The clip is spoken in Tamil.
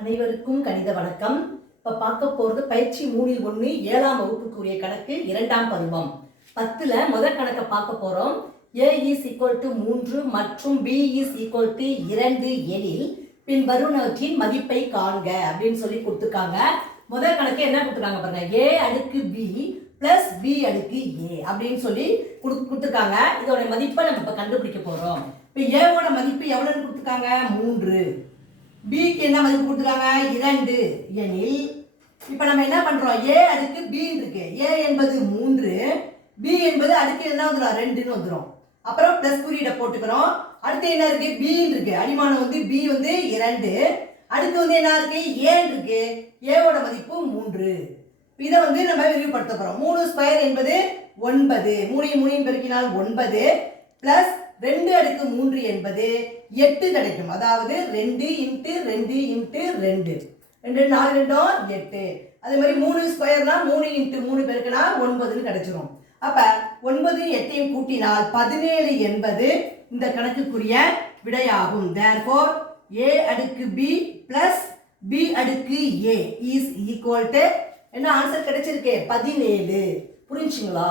அனைவருக்கும் கணித வணக்கம். இப்போ பார்க்க போகிறது பயிற்சி மூணில் ஒன்று ஏழாம் வகுப்புக்குரிய கணக்கு இரண்டாம் பருவம். பத்தில் முதல் கணக்கை பார்க்க போகிறோம் ஏ இஸ் ஈக்குவல் டு மூன்று மற்றும் பி இஸ் ஈக்குவல் டு இரண்டு எனில் பின் வருணவற்றின் மதிப்பை காண்க அப்படின்னு சொல்லி கொடுத்துருக்காங்க. முதல் கணக்கு என்ன கொடுத்துருக்காங்க பாருங்க. ஏ அடுக்கு பி பிளஸ் பி அடுக்கு ஏ அப்படின்னு சொல்லி கொடு கொடுத்துருக்காங்க. இதோட மதிப்பை நம்ம இப்போ கண்டுபிடிக்க போகிறோம் இப்போ ஏவோட மதிப்பு எவ்வளோன்னு கொடுத்துருக்காங்க? மூன்று. பிக்கு என்ன மதிப்பு கொடுத்துருக்காங்க? இரண்டு. எனில் இப்போ நம்ம என்ன பண்ணுறோம் ஏ அடுக்கு பி இருக்கு. ஏ என்பது மூன்று. பி என்பது அடுக்கு என்ன வந்துடும் ரெண்டுன்னு வந்துடும் அப்புறம் ப்ளஸ் குறியீடை போட்டுக்கிறோம். அடுத்து என்ன இருக்கு? பி இருக்கு. அடிமானம் வந்து பி வந்து இரண்டு. அடுத்து வந்து என்ன இருக்கு? ஏன் இருக்கு. ஏவோட மதிப்பு மூன்று. இதை வந்து நம்ம விரிவுபடுத்த போகிறோம் மூணு ஸ்கொயர் என்பது ஒன்பது. மூணையும் மூணையும் பெருக்கினால் ஒன்பது. ப்ளஸ் ரெண்டு அடுக்கு மூன்று என்பது எட்டு கிடைக்கும். அதாவது ரெண்டு இன்ட்டு ரெண்டு இன்ட்டு ரெண்டு. ரெண்டு நாலு ரெண்டும் எட்டு. அதே மாதிரி மூணு ஸ்கொயர்னா மூணு இன்ட்டு மூணு பேருக்குனா ஒன்பதுன்னு கிடைச்சிரும். அப்போ ஒன்பது எட்டையும் கூட்டினால் பதினேழு என்பது இந்த கணக்குக்குரிய விடையாகும். தேர்ஃபோர் ஏ அடுக்கு பி பிளஸ் பி அடுக்கு ஏ இஸ் ஈக்குவல் டு என்ன ஆன்சர் கிடைச்சிருக்கு? பதினேழு. புரிஞ்சுங்களா?